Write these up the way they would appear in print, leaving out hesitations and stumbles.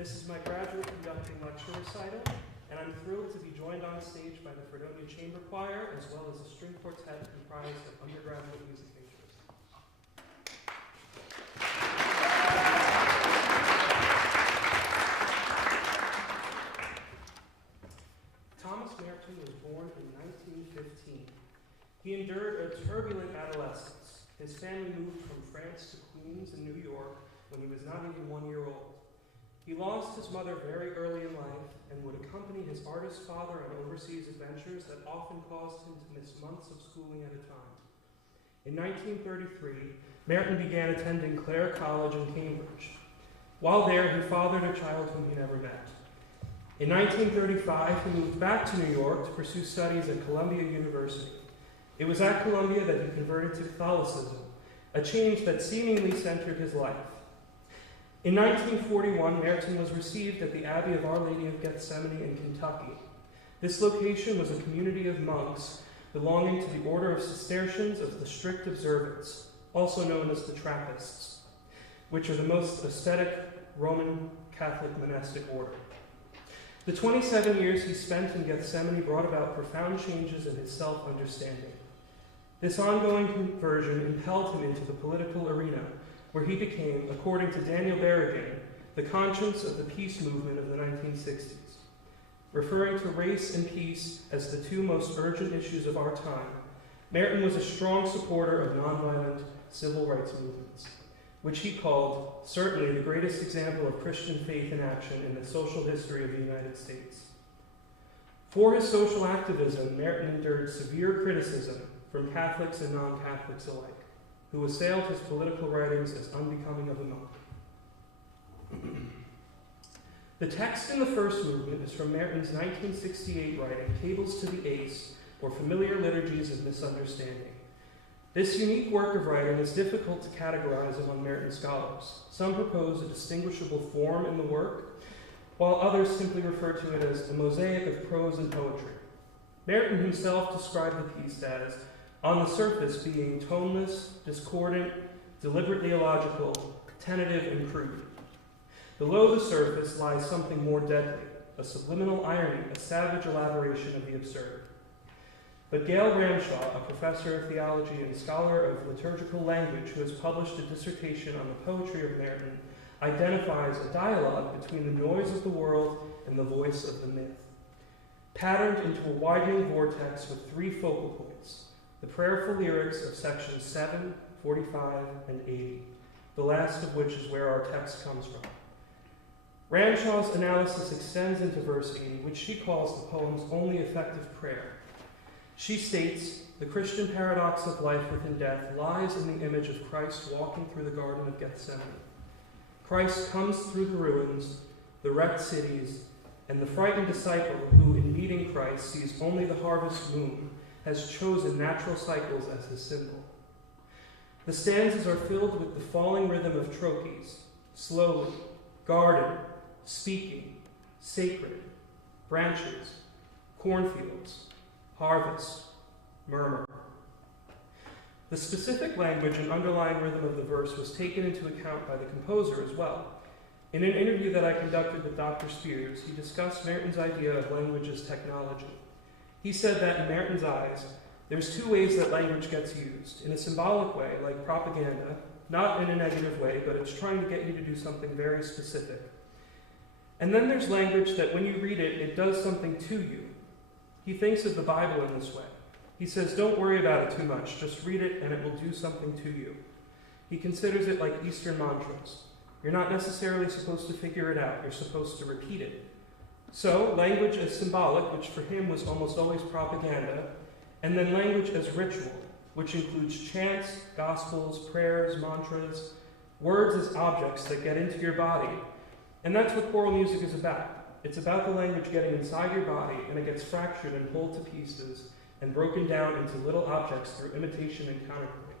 This is my graduate conducting lecture recital, and I'm thrilled to be joined on stage by the Fredonia Chamber Choir, as well as a string quartet comprised of undergraduate music majors. Thomas Merton was born in 1915. He endured a turbulent adolescence. His family moved from France to Queens in New York when he was not even 1 year old. He lost his mother very early in life and would accompany his artist father on overseas adventures that often caused him to miss months of schooling at a time. In 1933, Merton began attending Clare College in Cambridge. While there, he fathered a child whom he never met. In 1935, he moved back to New York to pursue studies at Columbia University. It was at Columbia that he converted to Catholicism, a change that seemingly centered his life. In 1941, Merton was received at the Abbey of Our Lady of Gethsemane in Kentucky. This location was a community of monks belonging to the Order of Cistercians of the Strict Observance, also known as the Trappists, which are the most ascetic Roman Catholic monastic order. The 27 years he spent in Gethsemane brought about profound changes in his self-understanding. This ongoing conversion impelled him into the political arena, where he became, according to Daniel Berrigan, the conscience of the peace movement of the 1960s. Referring to race and peace as the two most urgent issues of our time, Merton was a strong supporter of nonviolent civil rights movements, which he called certainly the greatest example of Christian faith in action in the social history of the United States. For his social activism, Merton endured severe criticism from Catholics and non-Catholics alike, who assailed his political writings as unbecoming of a monk. The text in the first movement is from Merton's 1968 writing, Cables to the Ace, or Familiar Liturgies of Misunderstanding. This unique work of writing is difficult to categorize among Merton scholars. Some propose a distinguishable form in the work, while others simply refer to it as a mosaic of prose and poetry. Merton himself described the piece as, on the surface, being toneless, discordant, deliberately illogical, tentative, and crude. Below the surface lies something more deadly, a subliminal irony, a savage elaboration of the absurd. But Gail Ramshaw, a professor of theology and scholar of liturgical language who has published a dissertation on the poetry of Merton, identifies a dialogue between the noise of the world and the voice of the myth, patterned into a widening vortex with three focal points: the prayerful lyrics of sections 7, 45, and 80, the last of which is where our text comes from. Ramshaw's analysis extends into verse 80, which she calls the poem's only effective prayer. She states, the Christian paradox of life within death lies in the image of Christ walking through the Garden of Gethsemane. Christ comes through the ruins, the wrecked cities, and the frightened disciple who, in meeting Christ, sees only the harvest moon, has chosen natural cycles as his symbol. The stanzas are filled with the falling rhythm of trochees, slowly, garden, speaking, sacred, branches, cornfields, harvest, murmur. The specific language and underlying rhythm of the verse was taken into account by the composer as well. In an interview that I conducted with Dr. Spears, he discussed Merton's idea of language as technology. He said that in Merton's eyes, there's two ways that language gets used. In a symbolic way, like propaganda, not in a negative way, but it's trying to get you to do something very specific. And then there's language that when you read it, it does something to you. He thinks of the Bible in this way. He says, don't worry about it too much, just read it and it will do something to you. He considers it like Eastern mantras. You're not necessarily supposed to figure it out, you're supposed to repeat it. So, language as symbolic, which for him was almost always propaganda, and then language as ritual, which includes chants, gospels, prayers, mantras, words as objects that get into your body. And that's what choral music is about. It's about the language getting inside your body, and it gets fractured and pulled to pieces and broken down into little objects through imitation and counterpoint.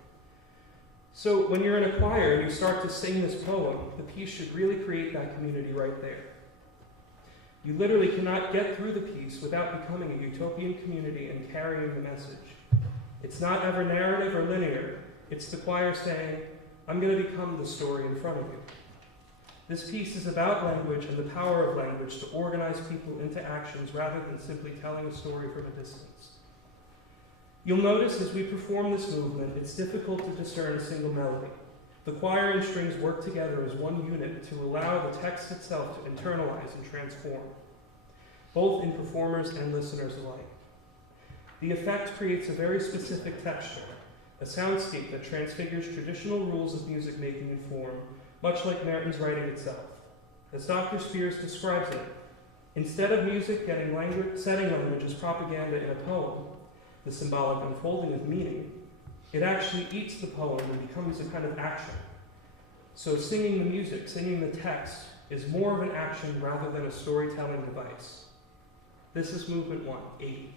So when you're in a choir and you start to sing this poem, the piece should really create that community right there. You literally cannot get through the piece without becoming a utopian community and carrying the message. It's not ever narrative or linear. It's the choir saying, I'm going to become the story in front of you. This piece is about language and the power of language to organize people into actions rather than simply telling a story from a distance. You'll notice as we perform this movement, it's difficult to discern a single melody. The choir and strings work together as one unit to allow the text itself to internalize and transform, both in performers and listeners alike. The effect creates a very specific texture, a soundscape that transfigures traditional rules of music making and form, much like Merton's writing itself. As Dr. Spears describes it, instead of music setting language as propaganda in a poem, the symbolic unfolding of meaning, it actually eats the poem and becomes a kind of action. So singing the music, singing the text, is more of an action rather than a storytelling device. This is movement 1, 80.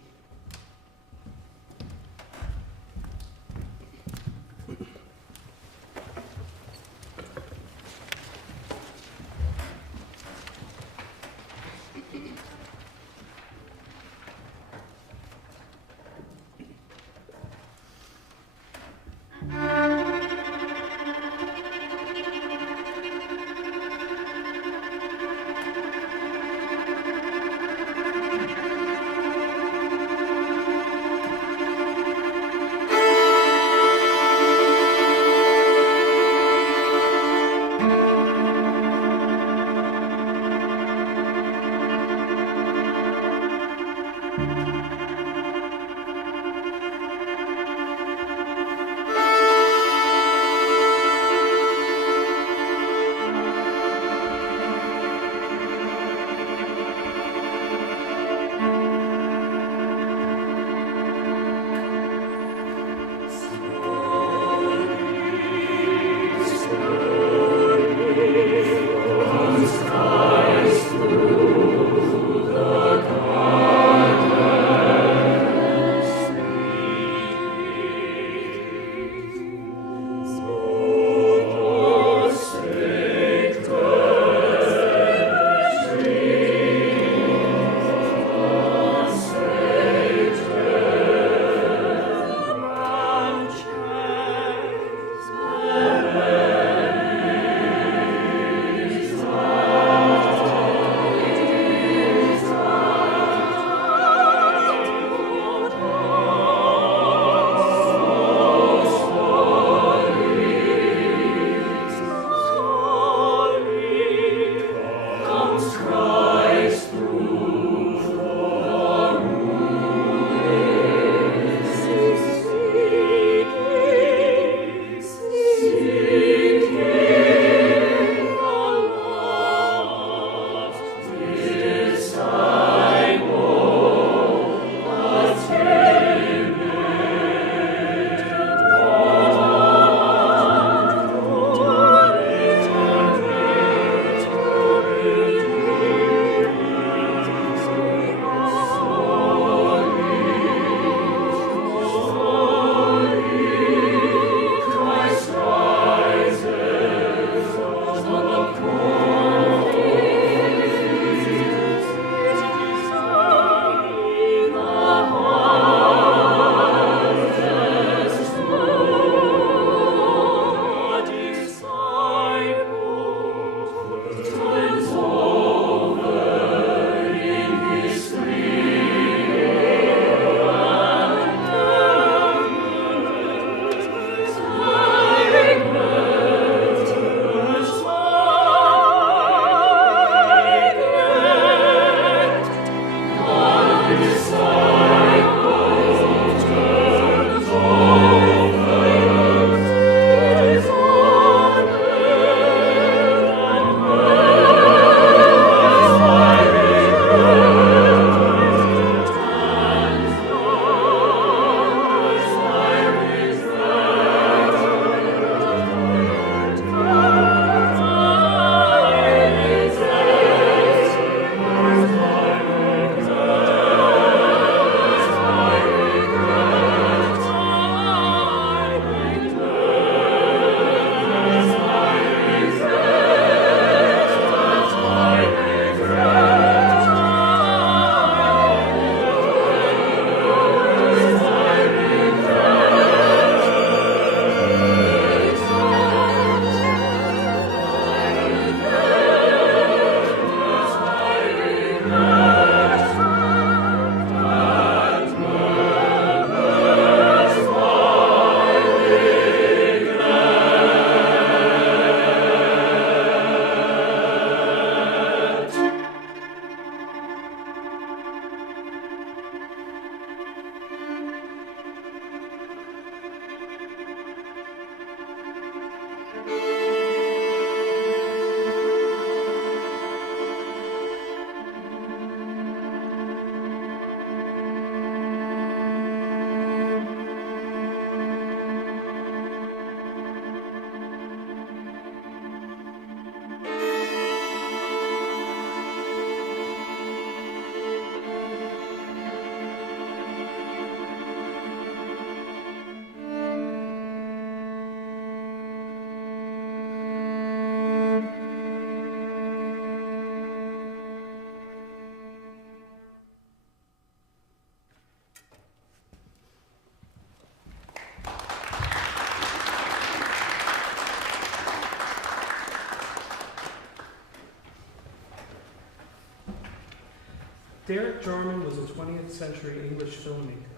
Derek Jarman was a 20th century English filmmaker.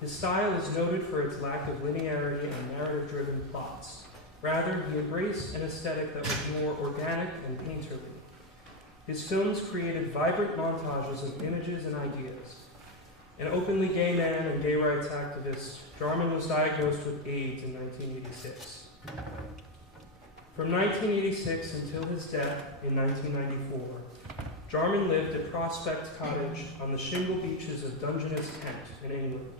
His style is noted for its lack of linearity and narrative-driven plots. Rather, he embraced an aesthetic that was more organic and painterly. His films created vibrant montages of images and ideas. An openly gay man and gay rights activist, Jarman was diagnosed with AIDS in 1986. From 1986 until his death in 1994, Jarman lived at Prospect Cottage on the shingle beaches of Dungeness, Kent, in England.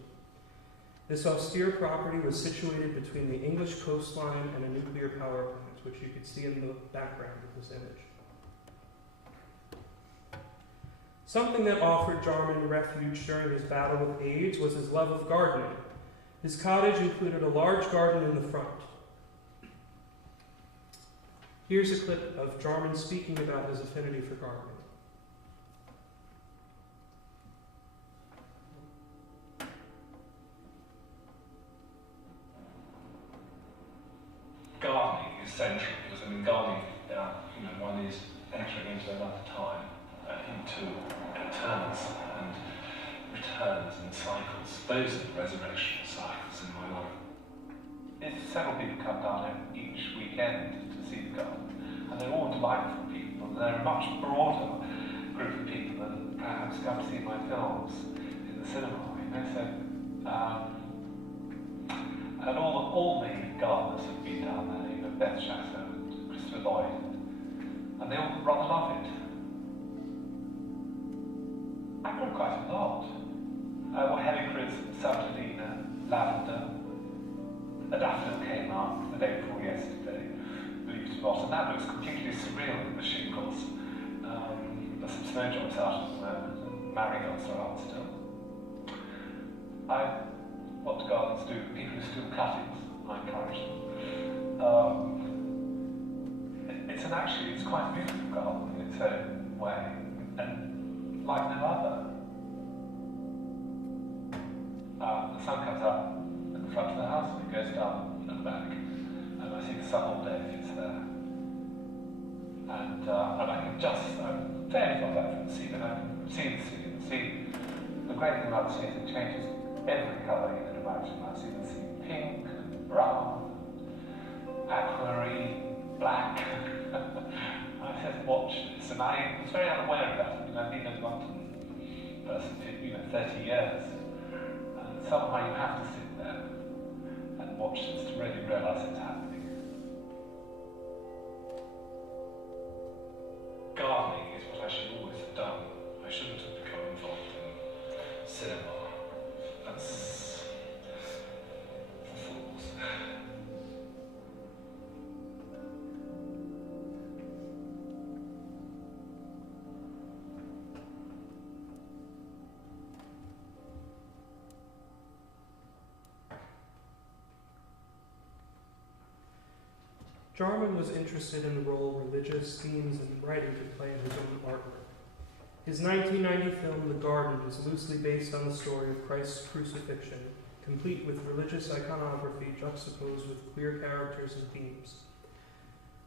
This austere property was situated between the English coastline and a nuclear power plant, which you could see in the background of this image. Something that offered Jarman refuge during his battle with AIDS was his love of gardening. His cottage included a large garden in the front. Here's a clip of Jarman speaking about his affinity for gardening. Gardening is central because gardening, one is entering into another time, into returns and cycles. Those are the resurrection cycles in my life. Several people come down each weekend to see the garden, and they're all delightful people. They're a much broader group of people than perhaps come to see my films in the cinema. And all the gardeners have been down there, Beth Chasso and Christopher Lloyd, and they all rather love it. I grew quite a lot. Helichrys, Sabellina, lavender. A daffodil came up the day before yesterday, believe it or not, and that looks completely surreal in the shingles. There's some snowdrops out at the moment, and marigolds are out still. What do gardens do? People who steal cuttings, I encourage them. It's quite a beautiful garden in its own way, and like no other. The sun comes up at the front of the house and it goes down at the back, and I see the sun all day if it's there. And I'm fairly far back from the sea, but I can see the sea. And the sea, the great thing about the sea is it changes every colour you can imagine. I see the sea pink and brown, aquamarine, black. I said, watch this, and I was very unaware of that. I've been a London person for 30 years, and somehow you have to sit there and watch this to really realise it's happening. Gardening is what I should always have done. I shouldn't have become involved in cinema. That's for fools. Jarman was interested in the role religious themes and writing could play in his own artwork. His 1990 film, The Garden, is loosely based on the story of Christ's crucifixion, complete with religious iconography juxtaposed with queer characters and themes.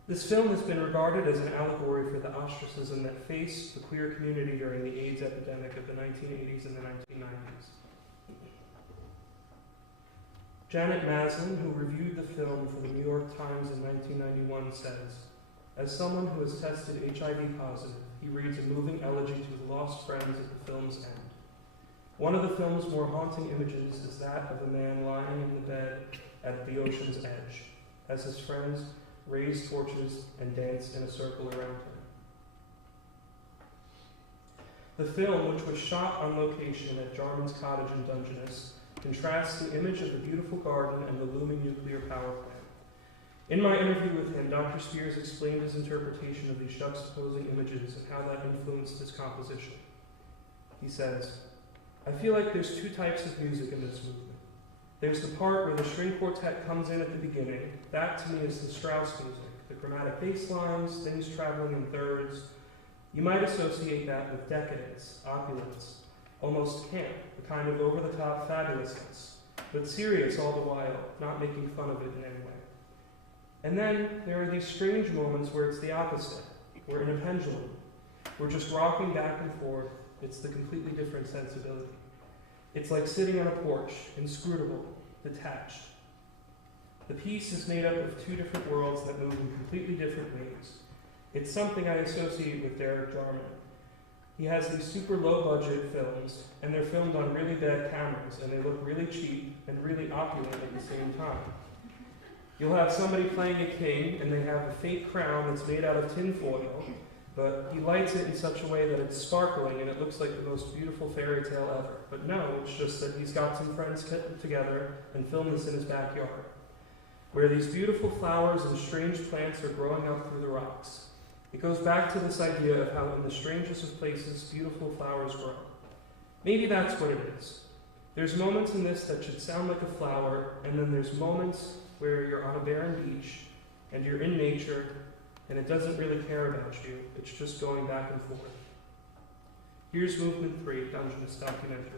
This film has been regarded as an allegory for the ostracism that faced the queer community during the AIDS epidemic of the 1980s and the 1990s. Janet Maslin, who reviewed the film for the New York Times in 1991, says, "As someone who has tested HIV positive, he reads a moving elegy to his lost friends at the film's end. One of the film's more haunting images is that of a man lying in the bed at the ocean's edge, as his friends raised torches and danced in a circle around him." The film, which was shot on location at Jarman's cottage in Dungeness, contrasts the image of the beautiful garden and the looming nuclear power plant. In my interview with him, Dr. Spears explained his interpretation of these juxtaposing images and how that influenced his composition. He says, "I feel like there's two types of music in this movement. There's the part where the string quartet comes in at the beginning. That, to me, is the Strauss music, the chromatic bass lines, things traveling in thirds. You might associate that with decadence, opulence, almost camp, the kind of over-the-top fabulousness, but serious all the while, not making fun of it in any way. And then there are these strange moments where it's the opposite. We're in a pendulum. We're just rocking back and forth, It's the completely different sensibility. It's like sitting on a porch, inscrutable, detached. The piece is made up of two different worlds that move in completely different ways. It's something I associate with Derek Jarman. He has these super low-budget films, and they're filmed on really bad cameras, and they look really cheap and really opulent at the same time. You'll have somebody playing a king, and they have a fake crown that's made out of tinfoil, but he lights it in such a way that it's sparkling, and it looks like the most beautiful fairy tale ever. But no, it's just that he's got some friends get together and film this in his backyard, where these beautiful flowers and strange plants are growing up through the rocks. It goes back to this idea of how in the strangest of places, beautiful flowers grow. Maybe that's what it is. There's moments in this that should sound like a flower, and then there's moments where you're on a barren beach, and you're in nature, and it doesn't really care about you. It's just going back and forth. Here's Movement 3, Dungeness Documentary.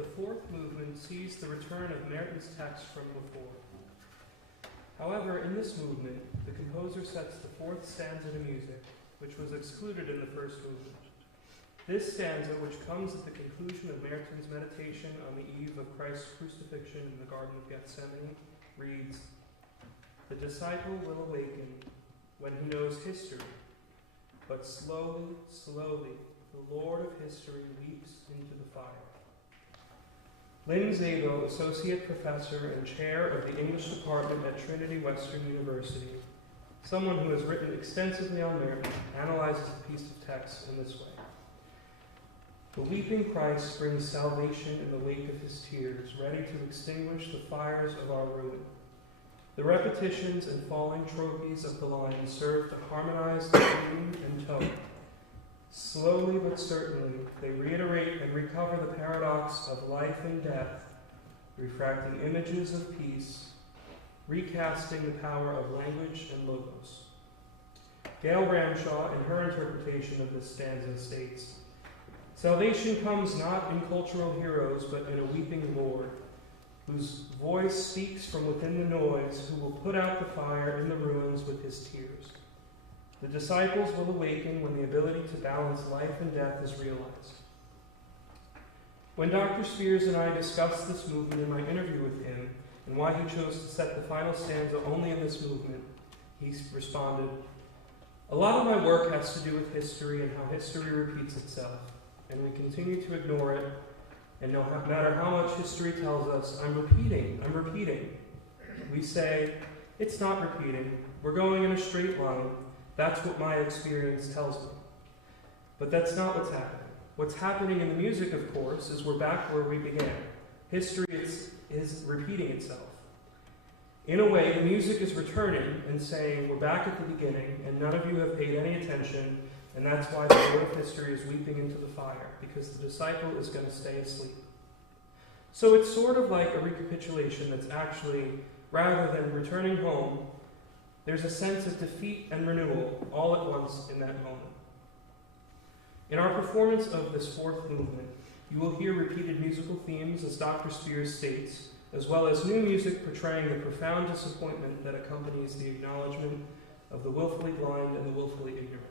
The fourth movement sees the return of Merton's text from before. However, in this movement, the composer sets the fourth stanza to music, which was excluded in the first movement. This stanza, which comes at the conclusion of Merton's meditation on the eve of Christ's crucifixion in the Garden of Gethsemane, reads, "The disciple will awaken when he knows history, but slowly, slowly, the Lord of history leaps into the fire." Lynn Zabel, Associate Professor and Chair of the English Department at Trinity Western University, someone who has written extensively on Merton, analyzes the piece of text in this way. The weeping Christ brings salvation in the wake of his tears, ready to extinguish the fires of our ruin. The repetitions and falling trophies of the line serve to harmonize the theme and tone. Slowly but certainly, they reiterate and recover the paradox of life and death, refracting images of peace, recasting the power of language and logos. Gail Ramshaw, in her interpretation of this stanza, states, "Salvation comes not in cultural heroes, but in a weeping Lord, whose voice speaks from within the noise, who will put out the fire in the ruins with his tears. The disciples will awaken when the ability to balance life and death is realized." When Dr. Spears and I discussed this movement in my interview with him and why he chose to set the final stanza only in this movement, he responded, "A lot of my work has to do with history and how history repeats itself, and we continue to ignore it, and no matter how much history tells us, I'm repeating. We say, it's not repeating, we're going in a straight line. That's what my experience tells me. But that's not what's happening. What's happening in the music, of course, is we're back where we began. History is repeating itself. In a way, the music is returning and saying, we're back at the beginning, and none of you have paid any attention, and that's why the Lord of history is weeping into the fire, because the disciple is going to stay asleep." So it's sort of like a recapitulation that's actually, rather than returning home, there's a sense of defeat and renewal all at once in that moment. In our performance of this fourth movement, you will hear repeated musical themes, as Dr. Spears states, as well as new music portraying the profound disappointment that accompanies the acknowledgement of the willfully blind and the willfully ignorant.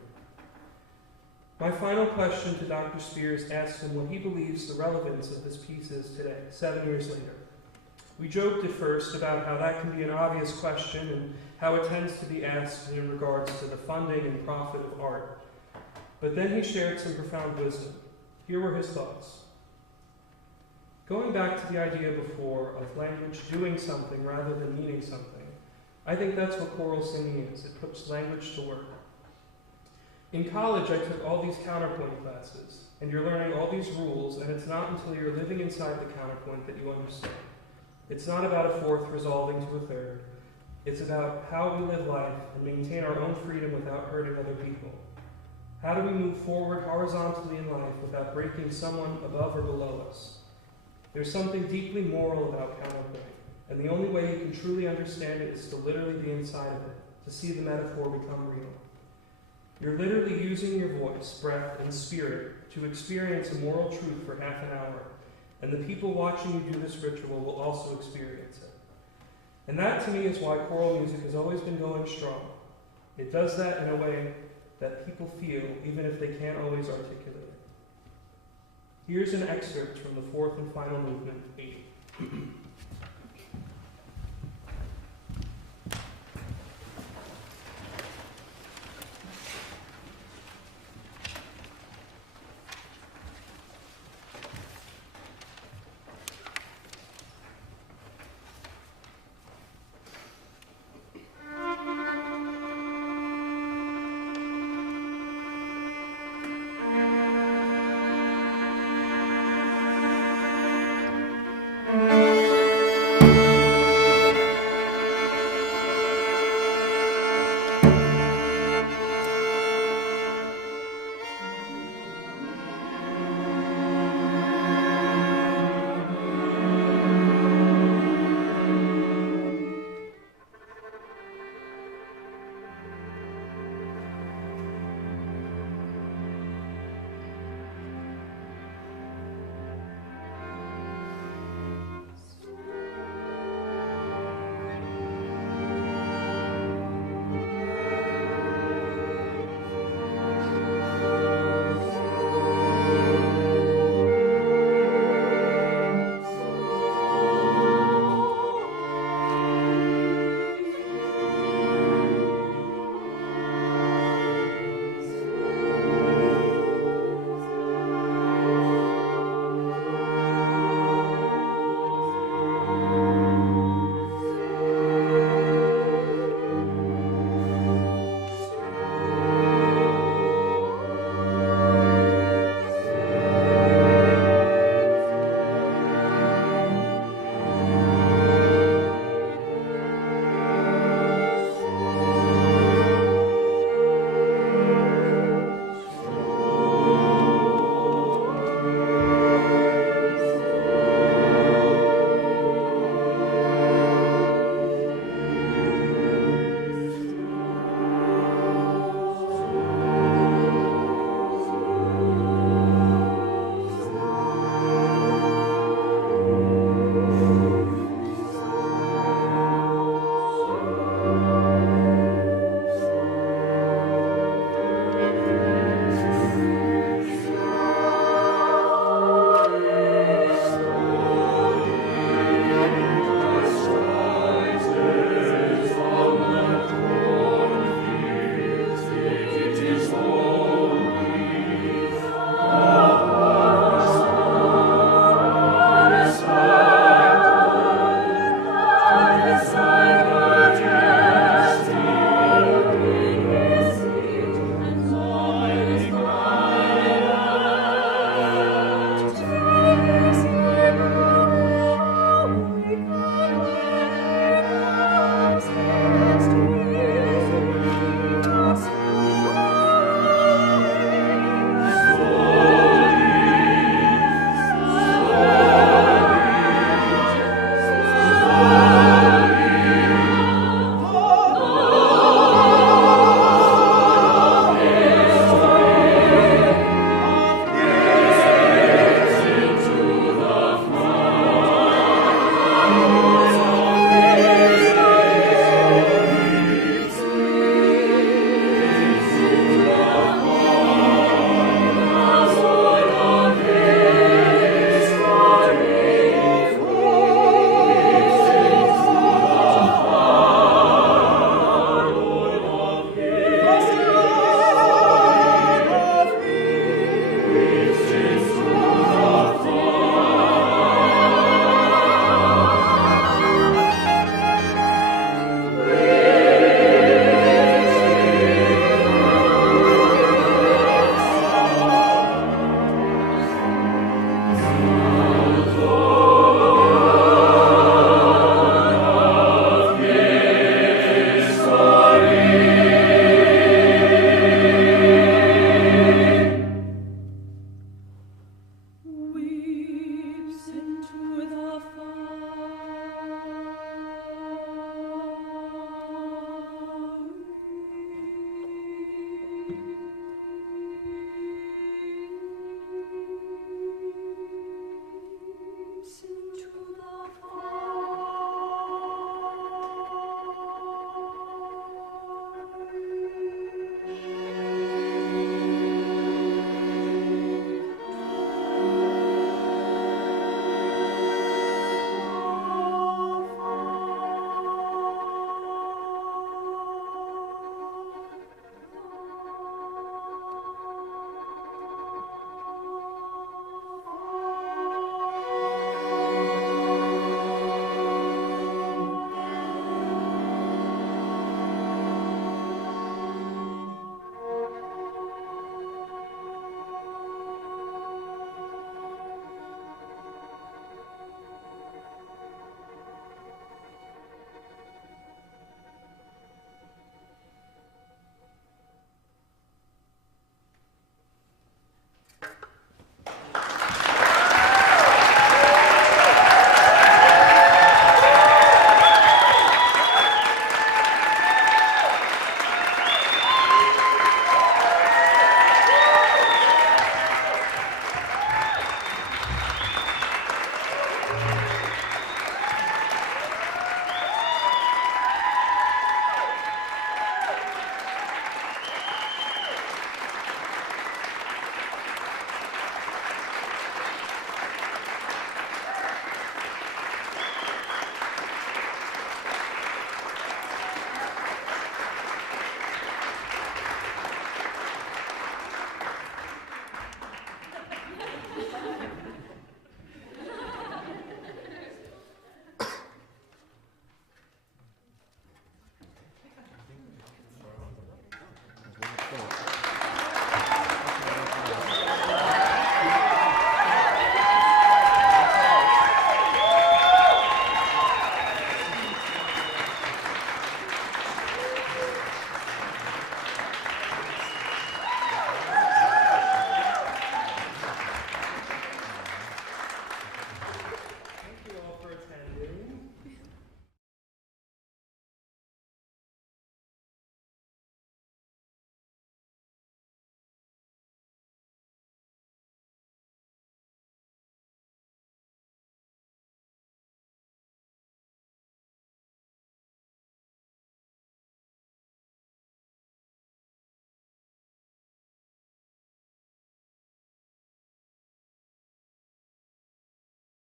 My final question to Dr. Spears asks him what he believes the relevance of this piece is today, 7 years later. We joked at first about how that can be an obvious question and how it tends to be asked in regards to the funding and profit of art. But then he shared some profound wisdom. Here were his thoughts. Going back to the idea before of language doing something rather than meaning something, I think that's what choral singing is. It puts language to work. In college, I took all these counterpoint classes, and you're learning all these rules, and it's not until you're living inside the counterpoint that you understand. It's not about a fourth resolving to a third. It's about how we live life and maintain our own freedom without hurting other people. How do we move forward horizontally in life without breaking someone above or below us? There's something deeply moral about counterpoint, and the only way you can truly understand it is to literally be inside of it, to see the metaphor become real. You're literally using your voice, breath, and spirit to experience a moral truth for half an hour, and the people watching you do this ritual will also experience it. And that, to me, is why choral music has always been going strong. It does that in a way that people feel, even if they can't always articulate it. Here's an excerpt from the fourth and final movement, 8.